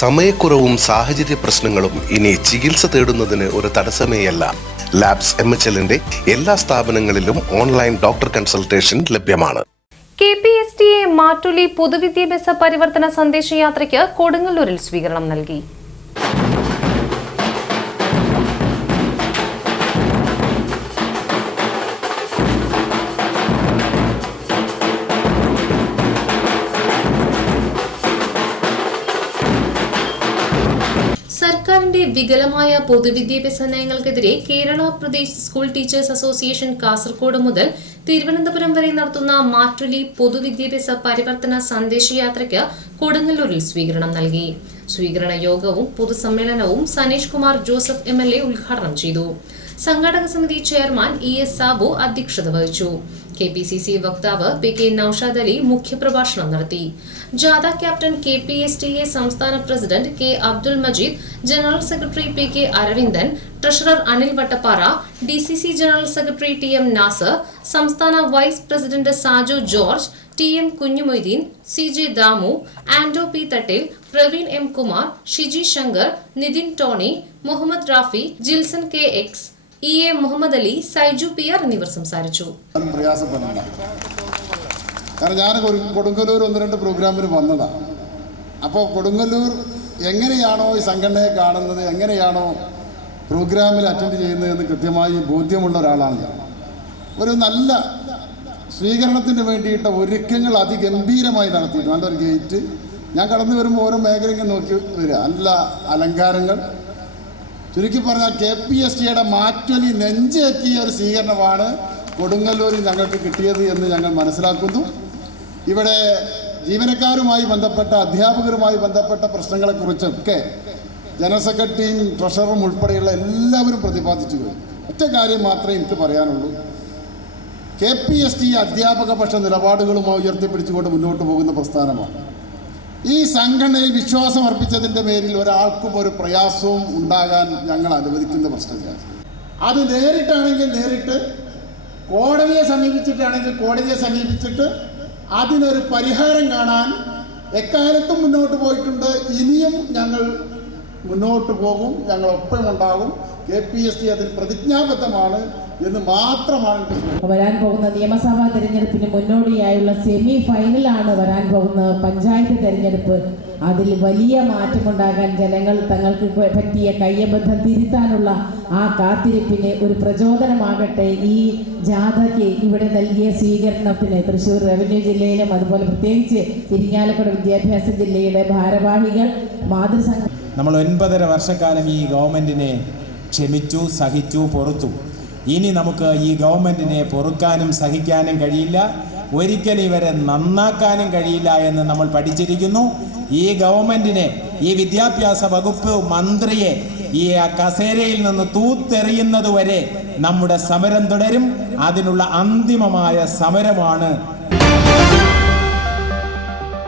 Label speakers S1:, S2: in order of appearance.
S1: സമയക്കുറവും സാഹചര്യ പ്രശ്നങ്ങളും ഇനി ചികിത്സ തേടുന്നതിന് ഒരു തടസ്സമേയല്ല. ലാബ്സ് എം എച്ച് എല്ലിന്റെ എല്ലാ സ്ഥാപനങ്ങളിലും ഓൺലൈൻ ഡോക്ടർ കൺസൾട്ടേഷൻ ലഭ്യമാണ്.
S2: K P S T A Mattoli പൊതുവിദ്യാഭ്യാസ പരിവർത്തന സന്ദേശയാത്രയ്ക്ക് കൊടുങ്ങല്ലൂരിൽ സ്വീകരണം നൽകി. സർക്കാരിന്റെ വികലമായ പൊതുവിദ്യാഭ്യാസ നയങ്ങൾക്കെതിരെ Kerala Pradesh school teachers association Kasaragod മുതൽ തിരുവനന്തപുരം വരെ നടത്തുന്ന മാറ്റുലി പൊതുവിദ്യാഭ്യാസ പരിവർത്തന സന്ദേശയാത്രയ്ക്ക് കൊടുങ്ങല്ലൂരിൽ സ്വീകരണം നൽകി. സ്വീകരണ യോഗവും പൊതുസമ്മേളനവും സനീഷ് കുമാർ ജോസഫ് എം ഉദ്ഘാടനം ചെയ്തു. സംഘാടക സമിതി ചെയർമാൻ ഇ എസ് സാബു അധ്യക്ഷത വഹിച്ചു. കെ പി സി സി വക്താവ് പി കെ നൌഷാദ് അലി മുഖ്യപ്രഭാഷണം നടത്തി. ജാഥ captain K P S T A സംസ്ഥാന president K Abdul Majeed general secretary P K Aravindan treasurer Anil Vattappara D C C general secretary T M Nasar സംസ്ഥാന vice president Saju George T M Kunjumoideen C J Damu Ando P Thattel Praveen M Kumar Shiji Shankar Nitin Tony Muhammad Rafi Jilson K X E A Muhammad Ali Saiju P R എന്നിവർ സംസാരിച്ചു.
S3: കാരണം ഞാൻ കൊടുങ്ങല്ലൂർ ഒന്ന് രണ്ട് പ്രോഗ്രാമിന് വന്നതാണ് അപ്പോൾ കൊടുങ്ങല്ലൂർ എങ്ങനെയാണോ ഈ സംഘടനയെ കാണുന്നത് എങ്ങനെയാണോ പ്രോഗ്രാമിൽ അറ്റൻഡ് ചെയ്യുന്നതെന്ന് കൃത്യമായി ബോധ്യമുള്ള ഒരാളാണ് ഞാൻ. ഒരു നല്ല സ്വീകരണത്തിന് വേണ്ടിയിട്ട് ഒരുക്കങ്ങൾ അതിഗംഭീരമായി നടത്തിയിട്ട് നല്ലൊരു ഗേറ്റ്. ഞാൻ കടന്നു വരുമ്പോൾ ഓരോ മേഖലയും നോക്കി വരിക. നല്ല അലങ്കാരങ്ങൾ ചുരുക്കി പറഞ്ഞാൽ കെ പി എസ് ടിയുടെ മാറ്റൊലി നെഞ്ചെത്തിയ ഒരു സ്വീകരണമാണ് കൊടുങ്ങല്ലൂരിൽ ഞങ്ങൾക്ക് കിട്ടിയത് എന്ന് ഞങ്ങൾ മനസ്സിലാക്കുന്നു. ഇവിടെ ജീവനക്കാരുമായി ബന്ധപ്പെട്ട അധ്യാപകരുമായി ബന്ധപ്പെട്ട പ്രശ്നങ്ങളെക്കുറിച്ചൊക്കെ ജനറൽ സെക്രട്ടറിയും ട്രഷററും ഉൾപ്പെടെയുള്ള എല്ലാവരും പ്രതിപാദിച്ചു ഒറ്റ കാര്യം മാത്രമേ എനിക്ക് പറയാനുള്ളൂ. കെ പി എസ് ടി അധ്യാപക പക്ഷ നിലപാടുകളുമായി ഉയർത്തിപ്പിടിച്ചുകൊണ്ട് മുന്നോട്ട് പോകുന്ന പ്രസ്ഥാനമാണ്. ഈ സംഘടനയിൽ വിശ്വാസം അർപ്പിച്ചതിന്റെ പേരിൽ ഒരാൾക്കും ഒരു പ്രയാസവും ഉണ്ടാകാൻ ഞങ്ങൾ അനുവദിക്കുന്ന പ്രശ്നമില്ല. അത് നേരിട്ടാണെങ്കിൽ നേരിട്ട് കോടതിയെ സമീപിച്ചിട്ടാണെങ്കിൽ കോടതിയെ സമീപിച്ചിട്ട് അതിനൊരു പരിഹാരം കാണാൻ എക്കാലത്തും മുന്നോട്ട് പോയിട്ടുണ്ട്. ഇനിയും ഞങ്ങൾ മുന്നോട്ട് പോകും ഞങ്ങൾ ഒപ്പമുണ്ടാകും. കെ പി എസ് ടി അതിൽ പ്രതിജ്ഞാബദ്ധമാണ് എന്ന് മാത്രമാണ്
S4: വരാൻ പോകുന്ന നിയമസഭാ തെരഞ്ഞെടുപ്പിന് മുന്നോടിയായുള്ള സെമി ഫൈനലാണ് വരാൻ പോകുന്ന പഞ്ചായത്ത് തെരഞ്ഞെടുപ്പ്. അതിൽ വലിയ മാറ്റമുണ്ടാകാൻ ജനങ്ങൾ തങ്ങൾക്ക് പറ്റിയ കയ്യബദ്ധം തിരുത്താനുള്ള ആ കാത്തിരിപ്പിന് ഒരു പ്രചോദനമാകട്ടെ ഈ ജാഥയ്ക്ക് ഇവിടെ നൽകിയ സ്വീകരണത്തിന് തൃശ്ശൂർ റവന്യൂ ജില്ലയിലും അതുപോലെ പ്രത്യേകിച്ച് ഇരിങ്ങാലക്കുട വിദ്യാഭ്യാസ ജില്ലയുടെ ഭാരവാഹികൾ മാതൃസംഘ
S5: നമ്മൾ ഒൻപതര വർഷക്കാലം ഈ ഗവൺമെന്റിനെ ക്ഷമിച്ചു സഹിച്ചു പൊറത്തു. ഇനി നമുക്ക് ഈ ഗവൺമെന്റിനെ പൊറുക്കാനും സഹിക്കാനും കഴിയില്ല. ഒരിക്കലും ഇവരെ നന്നാക്കാനും കഴിയില്ല എന്ന് നമ്മൾ പഠിച്ചിരിക്കുന്നു. ഈ ഗവൺമെന്റിനെ ഈ വിദ്യാഭ്യാസ വകുപ്പ് മന്ത്രിയെ ഈ കസേരയിൽ നിന്ന് തൂത്തെറിയുന്നത് വരെ നമ്മുടെ സമരം തുടരും. അതിനുള്ള അന്തിമമായ സമരമാണ്